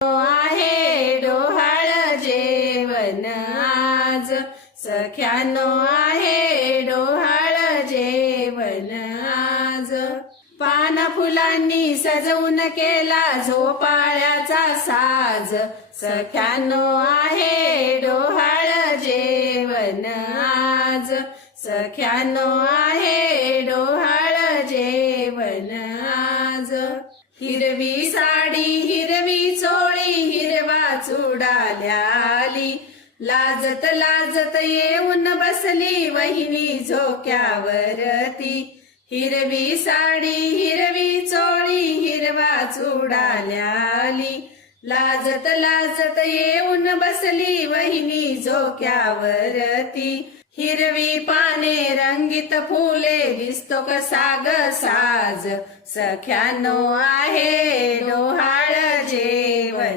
आहे डोहाळ जेवण आज, सख्यानो आहे डोहाळ जेवण आज. पाना फुलांनी सजवून केला झोपाळ्याचा साज, सख्यानो आहे डोहाळ जेवण आज, सख्यानो आहे डोहाळ जेवण आज. हिरवी साडी हिरवी चोळी हिरवा चुडाल्या आली, लाजत लाजत येऊन बसली वहिनी झोक्यावरती. हिरवी साडी हिरवी चोळी हिरवा चुडाल्या आली, लाजत लाजत येऊन बसली वहिनी झोक्यावरती. हिरवी पाने रंगीत फुले दिसतो कसा ग साज, सख्यानो आहे डोहाळ